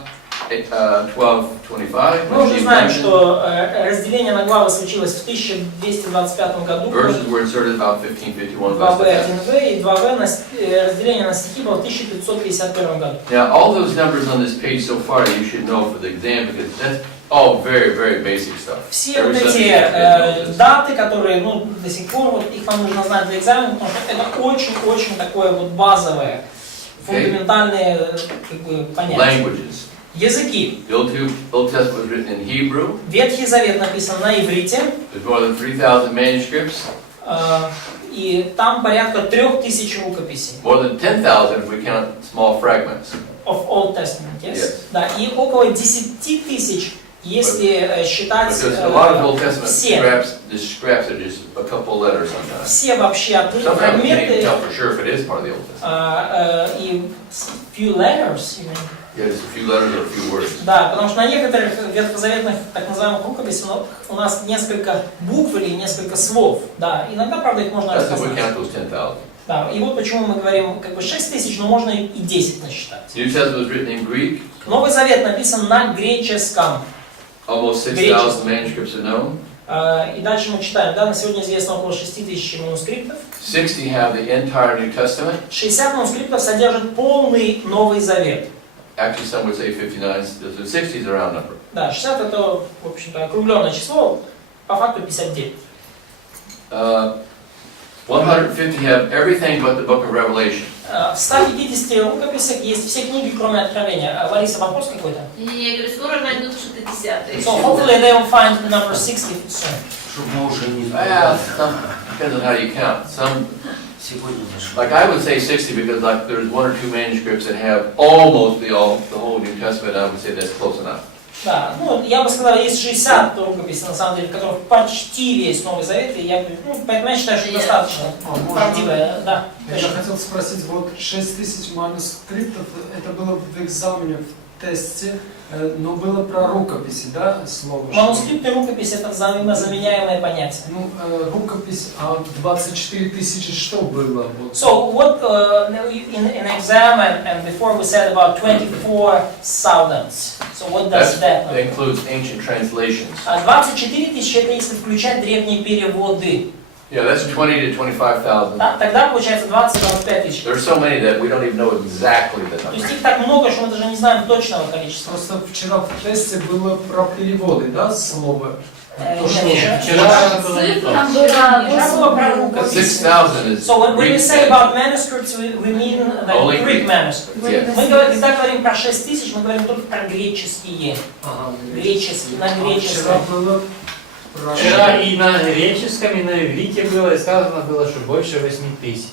1225. Мы уже знаем, что разделение на главы случилось в 1225 году. Verses were inserted about 1551. 2b, 1b и 2b, разделение на стихи было в 1551 году. Now, all those numbers on this page so far, you should know for the exam, because that's all very basic stuff. Все вот эти даты, которые, до сих пор, их вам нужно знать для экзамена, потому что это очень такое базовое фундаментальные как бы, понятия. Languages. Языки. The Old Testament was written in Hebrew. Ветхий Завет написан на иврите. There's more than 3,000 manuscripts. И там порядка 3000 рукописей. More than 10,000 if we count small fragments. Of Old Testament, yes? Yes. Да, и около 10 тысяч, если считать Because a lot of Old Testament все. scraps are just a couple letters sometimes. Все вообще отрывки, Sometimes you can't even фрагменты tell for sure if it is part of the Old Testament. и few letters. You mean? Yeah, just a few letters or a few words. Да, потому что на некоторых ветхозаветных так называемых рукописях у нас несколько букв или несколько слов. Да, иногда, правда, их можно That's if we распознать. count those 10,000. Да, и вот почему мы говорим как бы 6000, но можно и 10 насчитать. New Testament was written in Greek. Новый Завет написан на греческом. Almost 6,000 manuscripts are known. И дальше мы читаем, да, на сегодня известно около 6000 манускриптов. 60 have the entire New Testament. 60 манускриптов содержат полный Новый Завет. Actually, some would say 59. The 60 is a round number. Да, 60 это, в общем-то, округленное число, по факту 59. 150 have everything but the book of Revelation. В 150 рукописях есть все книги, кроме Откровения. Лариса, вопрос какой-то? Я говорю, скоро найдут что-то 10-е. So hopefully they will find the number 60 soon. Чтобы мы уже не Well, забывали. depends on how you count. Some, Сегодня не like I would say 60 because like there's one or two manuscripts that have almost the whole New Testament. I would say that's close enough. Да, ну, я бы сказал, есть 60 рукописей, на самом деле, в которых почти весь Новый Завет, и я, поэтому я считаю, что достаточно правдивое, да. Я хотел спросить, вот 6000 манускриптов, это было в экзамене, в тесте, но было про рукописи, да, слово? Манускрипт и рукопись — это взаимозаменяемое понятие. Ну, рукопись, а 24 тысячи что было? Вот. So what in exam and before we said about 24,000. So what does that That mean? includes ancient translations. 24 тысячи — это если включать древние переводы. Yeah, that's 20 to 25,000. Да, тогда получается 20-25 тысяч. There's so many that we don't even know exactly the То number. есть их так много, что мы даже не знаем точного количества. Просто вчера в тесте было про переводы, да, слова? То, что- Вчера Там было Вчера было про But рукопись. 6,000 is So when we Greek say text. about manuscripts, we mean the Only Greek Greek. manuscripts. Yes. Мы когда говорим про 6 тысяч, мы говорим только про греческие. Ага, Греческие, на А вчера греческом. было про... Вчера и на греческом, и на иврите было, и сказано было, что больше 8000.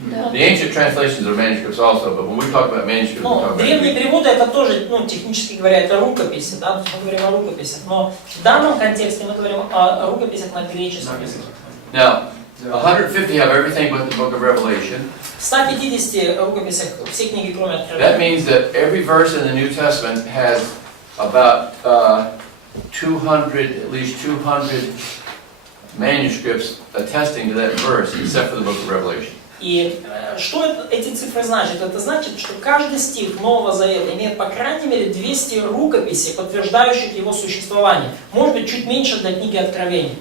Да. The ancient translations are manuscripts also, but when we talk about manuscripts, we Ну, talk about древние Greek. переводы это тоже, ну, технически говоря, это рукописи, да, то есть мы говорим о рукописях, но в данном контексте мы говорим о рукописях на греческом языке. Now, 150 have everything but the book of Revelation. В 150 рукописях все книги, кроме That Откровения. means that every verse in the New Testament has about 200, at least 200 manuscripts attesting to that verse, except for the book of Revelation. И что эти цифры значат? Это значит, что каждый стих Нового Завета имеет по крайней мере 200 рукописей, подтверждающих его существование. Может быть, чуть меньше для книги Откровений.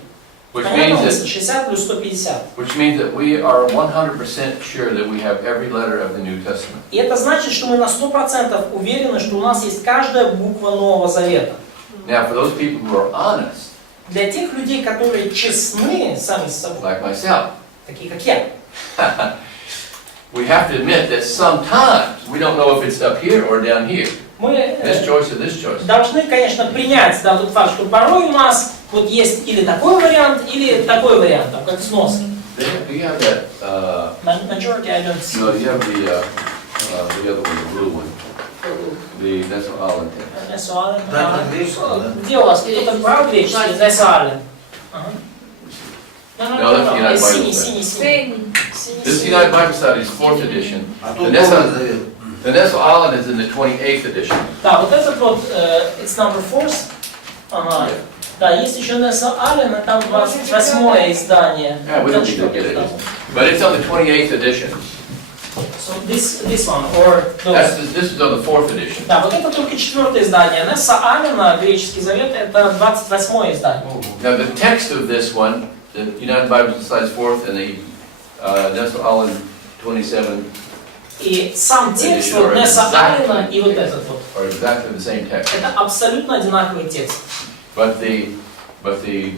Which Понятно, means мысль? that 60 плюс 150. Which means that we are 100% sure that we have every letter of the New Testament. И это значит, что мы на 100% уверены, что у нас есть каждая буква Нового Завета. Now, for those people who are honest, Для тех людей, которые честны сами с собой, like myself, такие как я, we have to admit that sometimes we don't know if it's up here or down here. мы This choice or this choice. должны, конечно, принять тот факт, что порой у нас вот есть или такой вариант, или такой вариант, там, как снос. Do you have that? Majority I don't see. No, you have the other one, the blue one. That's what I'll intend. Несуален. Да, на греческом, да. Где у вас? Кто-то брал греческий? Несуален. No, that's the United Bible Синий. This is United Bible Studies, 4th edition. А тут The Новый Завет. Nestle is in the 28th edition. Да, вот этот вот, it's number 4. Ага. Да, есть еще Несса Аллен, там 28-е издание. Yeah, we don't need to get it. But it's on the 28th edition. So this one, or those. This is on the 4th edition. Да, вот это только 4-е издание. Несса Аллена, Греческий Завет, это 28-е издание. Now the text of this one, the United Bible Studies 4th and the Nestle Allen 27 И сам текст вот Несса Аллена и вот этот вот. are exactly the same text. Это абсолютно одинаковый текст. But the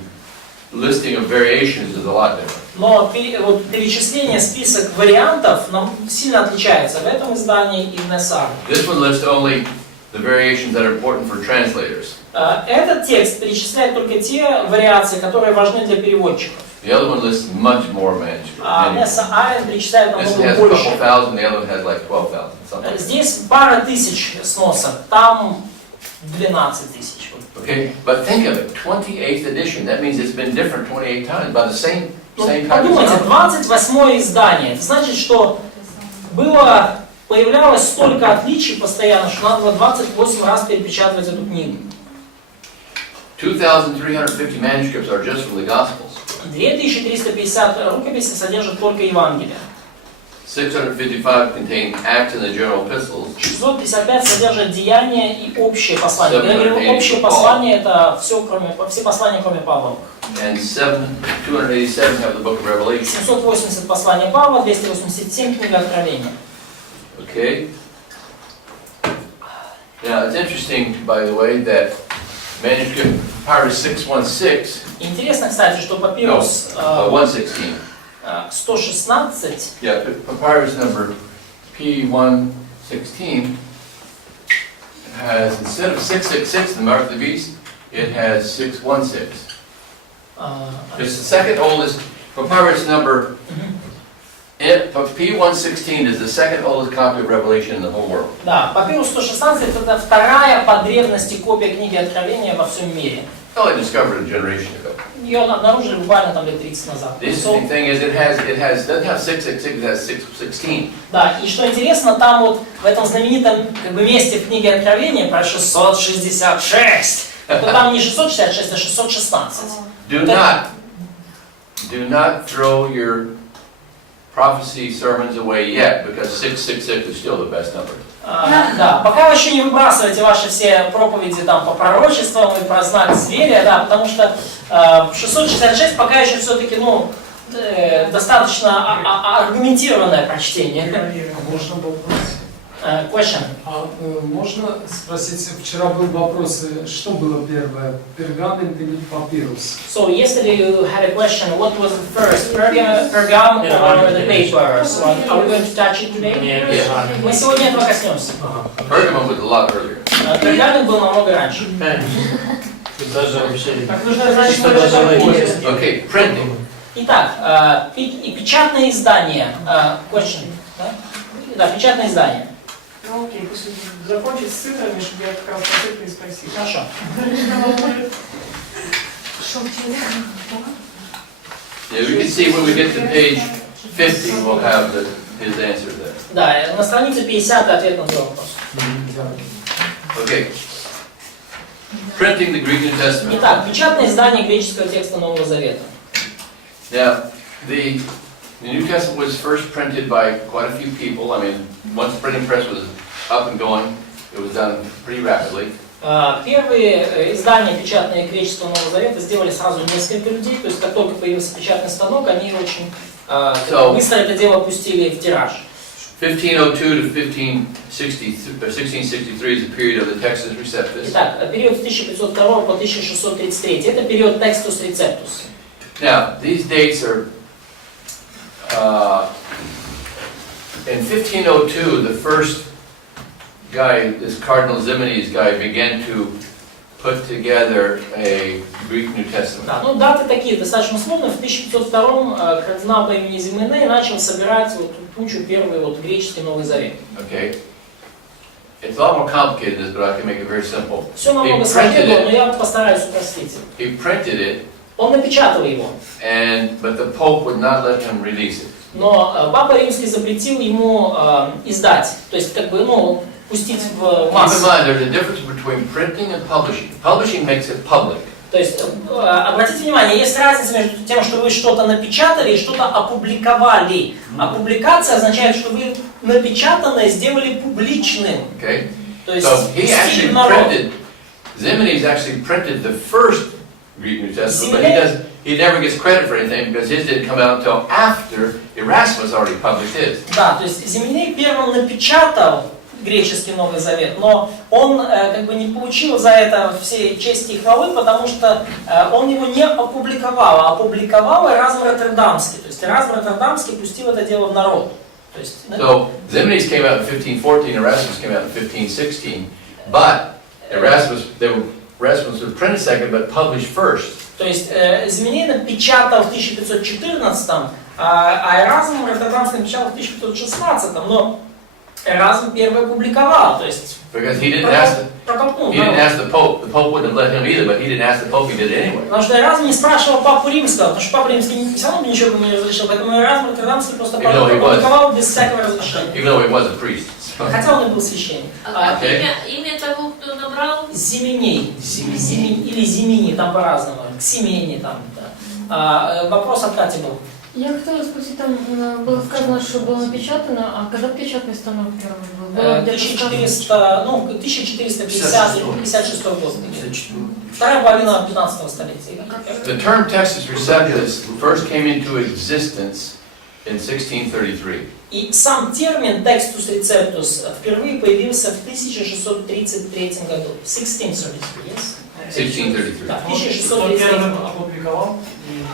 listing of variations is a lot different. Но вот перечисление, список вариантов нам сильно отличается в этом издании и в NSR. This one lists only the variations that are important for translators. Этот текст перечисляет только те вариации, которые важны для переводчиков. The other one lists much more manuscripts. А NSR перечисляет This намного has a couple больше. thousand, the other one has like 12,000. Something. Здесь пара тысяч сносок, там 12 тысяч. Okay, but think of it, 28th edition. That means it's been different 28 times by the same Ну, type of подумайте, number. 28-е издание. Это значит, что появлялось столько отличий постоянно, что надо было 28 раз перепечатывать эту книгу. 2,350 manuscripts are just from the Gospels. 2350 рукописей содержат только Евангелие. 655 contain Acts and the general epistles. 655 содержат деяния и общее послание. Когда я говорю общее послание, это все послания, кроме Павла. And 287 have the book of Revelation. 780 послания Павла, 287 книга Откровения. Okay. Now it's interesting, by the way, that manuscript Papyrus 616. Интересно, кстати, что папирус 116. 116. Yeah, papyrus number P116 has, instead of 666, the mark of the beast, it has 616. It's the second oldest papyrus number. P116 is the second oldest copy of Revelation in the whole world. Да, папирус 116 это вторая по древности копия книги Откровения во всем мире. Oh, I discovered it a generation ago. Ее обнаружили буквально там лет 30 назад. The interesting thing is it doesn't have 666, it has 616. Да, и что интересно, там вот в этом знаменитом месте в книге Откровения про 666, то там не 666, а 616. Do not throw your prophecy sermons away yet, because 666 is still the best number. Да, пока вы еще не выбрасываете ваши все проповеди там по пророчествам и про знак зверя, да, потому что 666 пока еще все-таки, достаточно аргументированное прочтение. Можно вопрос? Question. Можно спросить, вчера был вопрос, что было первое, пергамент или папирус? So yesterday you had a question, what was the first, pergam or the paper? So are we going to touch it today? Нет. Мы сегодня этого коснемся. Pergamum was a lot earlier. Пергамент был намного раньше. Тут даже вообще... Так нужно знать, что Что это даже такое. Okay, printing. Итак, и печатное издание. Question. Да, печатное издание. Ну окей, пусть закончить с цифрами, чтобы я как раз по цифре и спросил. Хорошо. Yeah, we can see when we get to page 50, we'll have his answer there. Да, на странице 50 ответ на твой вопрос. Okay. Printing the Greek New Testament. Итак, печатное издание греческого текста Нового Завета. Now, the New Testament was first printed by quite a few people. I mean, once the printing press was up and going, it was done pretty rapidly. Первые издания печатные греческого Нового Завета сделали сразу несколько людей, то есть как только появился печатный станок, они очень быстро это дело пустили в тираж. 1502 to 1663 is the period of the Textus Receptus. Итак, период с 1502 по 1633 это период Textus Receptus. Now, these dates are in 1502, the first guy, this Cardinal Ximenes guy, began to put together a Greek New Testament. Да, даты такие достаточно условные. В 1502 кардинал по имени Зименей начал собирать кучу первый греческий Новый Завет. Okay. It's a lot more complicated than this, but I can make it very simple. Все намного сложнее, но я постараюсь упростить. He printed it, Он напечатал его, but the Pope would not let him release it. но Папа Римский запретил ему издать, то есть пустить в массу. Keep in mind, there's a difference between printing and publishing. Publishing makes it public. То есть, обратите внимание, есть разница между тем, что вы что-то напечатали и что-то опубликовали. А публикация означает, что вы напечатанное сделали публичным. Okay? То есть, So he пустили actually в народ. printed, Ximenes actually printed the first Greek New Testament, but he never gets credit for anything because his didn't come out until after Erasmus already published his. Да, то есть Зименей первым напечатал греческий Новый Завет, но он как бы не получил за это все чести и хвалы, потому что он его не опубликовал, а опубликовал Эразм Роттердамский. То есть Эразм Роттердамский пустил это дело в народ. То есть, So Ximenes came out in 1514, Erasmus came out in 1516, but Erasmus was printed second, but published first. То есть Зименей напечатал в 1514, а Эразм Роттердамский напечатал в 1516, но Эразм первый опубликовал, то есть Because he didn't ask протолкнул. the Pope wouldn't have let him either, but he didn't ask the Pope, he did it anyway. Потому что Эразм не спрашивал Папу Римского, потому что Папа Римский все равно все ему не разрешил, поэтому Эразм Роттердамский просто опубликовал без всякого разрешения. Even though he was a priest. Хотя он и был священник. А как имя того, кто набрал? Зименей. Или Зимини, там по-разному. Ксимени там. Да. Вопрос от Кати был. Я хотела спросить, там было сказано, что было напечатано, а когда печатный станок первый был? Было где-то сказано? 1456 год. Вторая половина 15 столетия. The term Textus Receptus first came into existence in 1633. И сам термин Textus Receptus впервые появился в 1633 году. 1633, yes? 1633. Да, Кто 1633 первым год. опубликовал?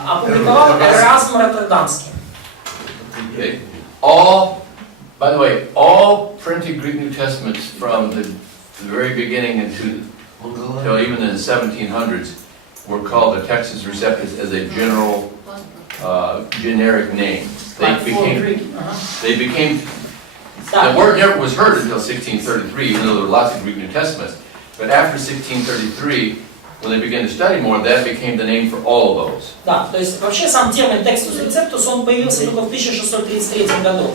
Опубликовал Эразм Роттердамский. Okay. By the way, all printed Greek New Testaments from the very beginning until even in the 1700s were called the Textus Receptus as a general, generic name. They became. The word never was heard until 1633, even though there were lots of Greek New Testaments. But after 1633, when they began to study more, that became the name for all of those. Да, то есть вообще сам термин Textus Receptus, он появился только в 1633 году.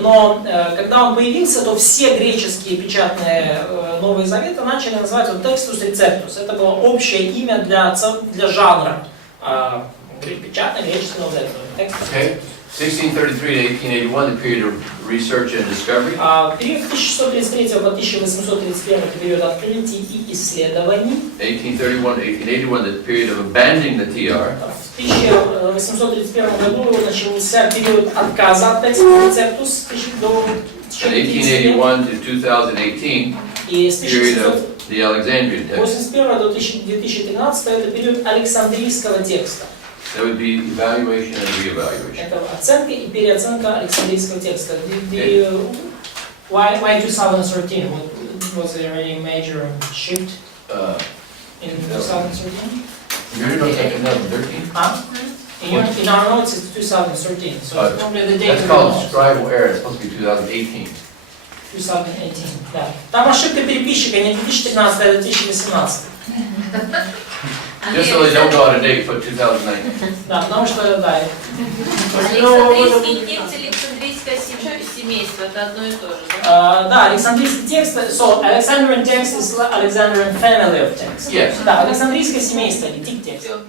Но когда он появился, то все греческие печатные Новые Заветы начали называть его Textus Receptus. Это было общее имя для жанра печатной греческой Новой Заветы. Okay. 1633 to 1881, the period of research and discovery. Период 1633 по 1831 период открытий и исследований. 1831 to 1881, the period of abandoning the TR. В 1831 году начался период отказа от Textus Receptus до 1881 to 2018, и с period of the Alexandrian text. 1881 до 2013 это период Александрийского текста. That would be evaluation and reevaluation. Это оценка и переоценка Александрийского текста. Why 2013? Was there any major shift in 2013? You're talking about 2013? In our notes it's 2013, so it's probably the date. That's called scribal error. It's supposed to be 2018. 2018, да. Там ошибка переписчика не 2013, а 2018. Just so they don't go out of date, put 2019. Да, потому что, да. Александрийский текст и Александрийское семейство, это одно и то же, да? Да, Александрийский текст, so Alexandrian text is Alexandrian family of text. Yes. Да, Александрийское семейство, не тик текст. Всё.